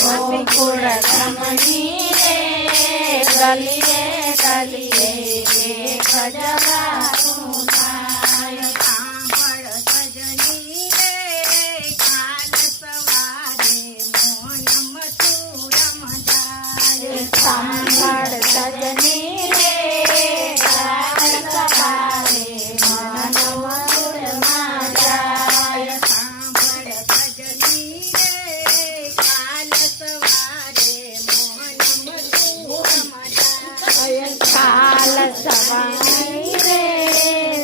ગોકુળ રમણી રે ગલીએ ગલીએ એક જવા તું થાય. સાંભળ સજની રે કાલ સવારે મોન મથુરમ જાય. સાંભળ સજની રે કાલ સવારે મન મથુરમાં જાય. સાંભળ સજની રે કાલ સવારે મોન મથુરમ જાય. કાલ સવારે રે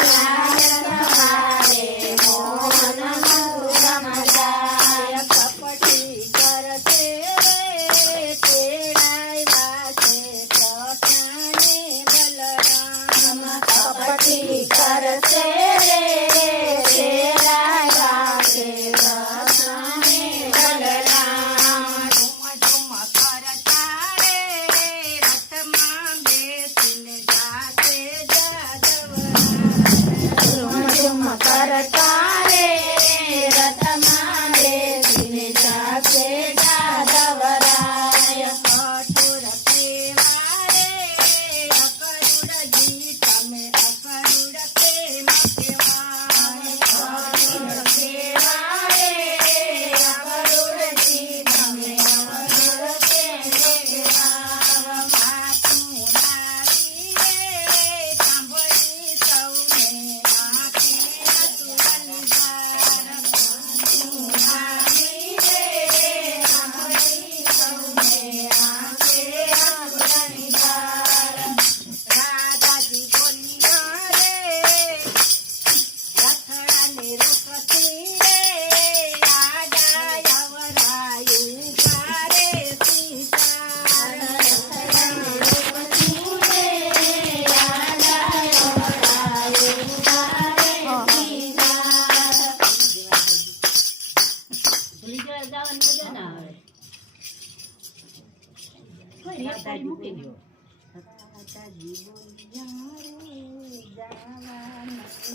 કાલ સવારે મોહન મથુરમ જાય. કપટી કરશે રે તેડાવ્યા છે કૃષ્ણને બલરામ. કપટી કરશે રે તેરા છે કૃષ્ણને બલરામ. ઝુમ કરતા રે રથમાં બેસીને જાતે જાદવરાય. ઝુમ કરતા રે રથમાં બેસીને જાતે જાદવરાય. કઠોર સેવા રે અકરુણજી તમે અકરુણ પ્રેમ કહેવાય. કઠોર સેવા રે અકરુણજી તમે અકરુણ પ્રેમ કહેવાય. માથું નારી રે સાંભળી સૌને આંખે અસુરની ધાર. નારી રે સાંભળી સૌને આંખે અસુરની ધાર. રાધાજી બોલ્યા રે રથડાને રોકતી રે આડા અવરાયું ભારે સીતાર. મૂકી દો. રાધાજી બોલ્યા રે જવાનું